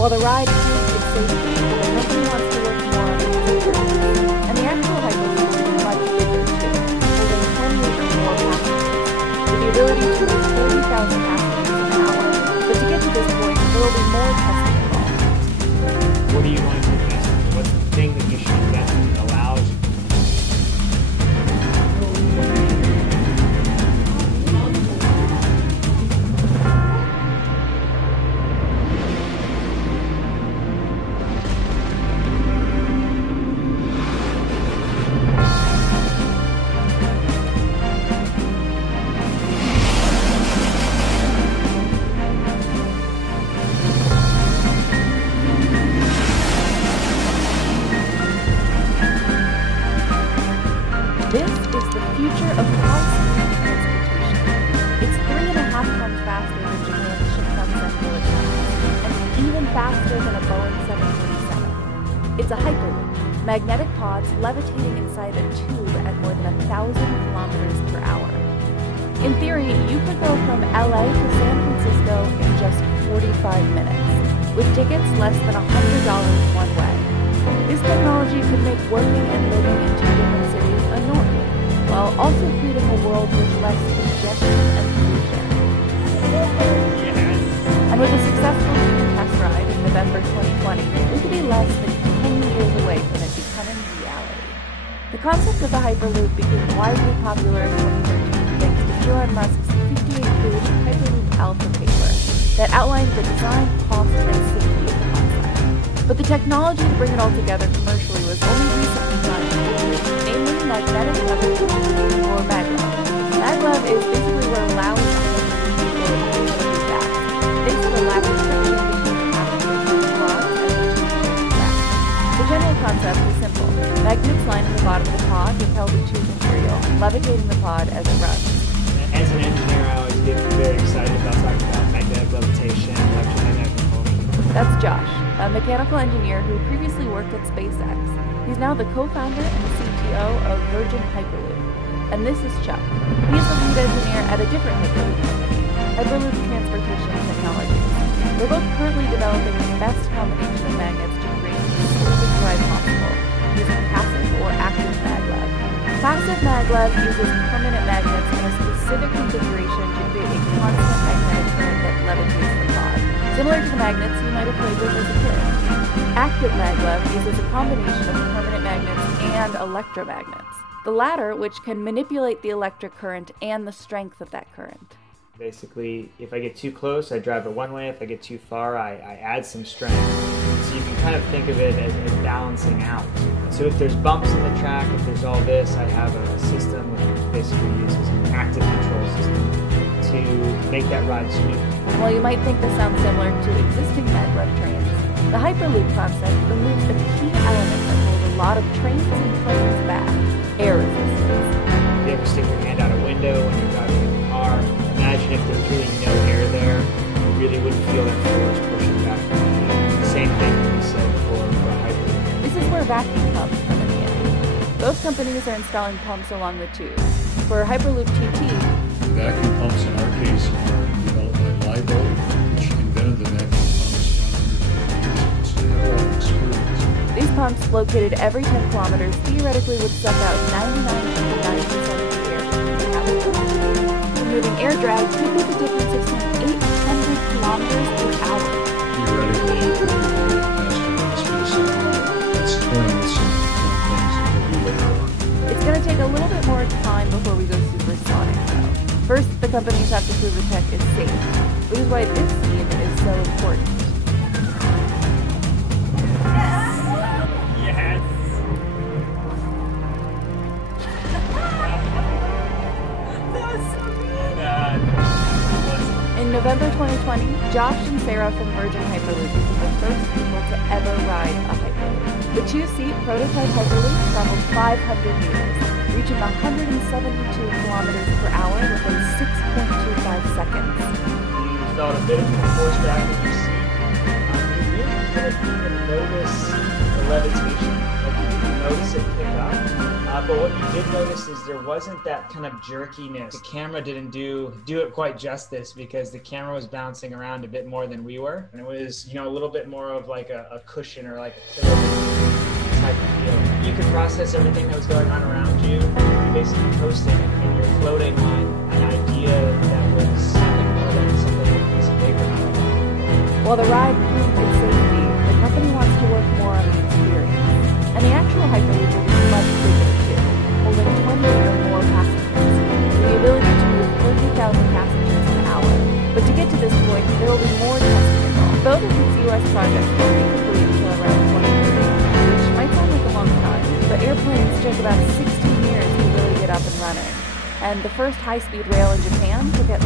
While the ride proves its safety, the company wants to work more on its security. And the actual Hyperloop will be much bigger too, holding 28 or more passengers, with the ability to reach 30,000 passengers an hour. But to get to this point, there will be more testing involved. What are you going to invest in? What's the thing that you should invest in that allows you? This is the future of high-speed transportation. It's 3.5 times faster than Japan's Shinkansen bullet train, and even faster than a Boeing 747. It's a Hyperloop, magnetic pods levitating inside a tube at more than 1,000 kilometers per hour. In theory, you could go from LA to San Francisco in just 45 minutes, with tickets less than $100 one way. This technology could make working and living in two different cities a norm, while also creating a world with less congestion and pollution. Yes. And with a successful test ride in November 2020, we could be less than 10 years away from it becoming reality. The concept of the Hyperloop became widely popular in 2013 thanks to Elon Musk's 58-page Hyperloop Alpha paper that outlined the design, cost, and safety of the concept. But the technology to bring it all together commercially was only recently scientific, namely magnetic levitation, or maglev. Maglev is basically what allows the Hyperloop to go incredibly fast, thanks to the lack of friction between the passengers and the pods and the tube back. The general concept is simple. Magnets lining the bottom of the pod repel the tube material, levitating the pod as it runs. As an engineer, I always get very excited about talking about magnetic levitation, electromagnetic propulsion. That's Josh, a mechanical engineer who previously worked at SpaceX. He's now the co-founder and CTO of Virgin Hyperloop. And this is Chuck. He's the lead engineer at a different Hyperloop company, Hyperloop Transportation Technologies. They're both currently developing the best combination of magnets to create the smoothest ride possible, using passive or active maglev. Passive maglev uses permanent magnets in a specific configuration to create a constant magnetic current that levitates the pod, similar to the magnets you might have played with as a kid. Active maglev uses a combination of permanent magnets and electromagnets, the latter which can manipulate the electric current and the strength of that current. Basically, if I get too close, I drive it one way. If I get too far, I add some strength. So you can kind of think of it as balancing out. So if there's bumps in the track, if there's all this, I have a system which basically uses an active control system to make that ride smooth. While you might think this sounds similar to existing maglev trains, the Hyperloop concept removes a key element that holds a lot of trains and planes back: air resistance. If you ever stick your hand out a window when you're driving in the car, imagine if there's really no air there, you really wouldn't feel that force pushing back. The same thing can be said for a Hyperloop. This is where vacuum pumps come in handy. Both companies are installing pumps along the tube. For Hyperloop TT, the vacuum pumps in our case are developed by LIMA, which invented the vacuum pumps 100 years ago, so they have a lot of experience. These pumps, located every 10 kilometers, theoretically would suck out 99.9% of the air from the atmosphere. Removing air drag could be the difference of some 800 kilometers per hour. Theoretically, you could be faster than the speed of sound. It's toying with some things that we'll do later on. It's going to take a little bit more time before we go supersonic, though. First, the companies have to prove the tech is safe, which is why this scene is so important. Yes! That was so good! In November 2020, Josh and Sarah from Virgin Hyperloop became the first people to ever ride a Hyperloop. The two-seat prototype Hyperloop traveled 500 meters, reaching 172 kilometers per hour within 6.25 seconds. You felt a bit of force back in your seat. You really couldn't even notice the levitation. Like, you notice it pick up. But what you did notice is there wasn't that kind of jerkiness. The camera didn't do it quite justice because the camera was bouncing around a bit more than we were. And it was, you know, a little bit more of like a cushion or like a pillow type of feel. You could process everything that was going on around you. You're basically coasting and you're floating on an idea that was something more than something on a piece of paper. While the ride proved its safety, the company wants to work more on the experience. And the actual Hyperloop will be much bigger too, holding 20 or more passengers, with the ability to move 30,000 passengers an hour. But to get to this point, there will be more testing involved. Both of these U.S. projects will be complete until around 2030, which might sound like a long time, but airplanes take about 16 years to really get up and running. And the first high-speed rail in Japan took at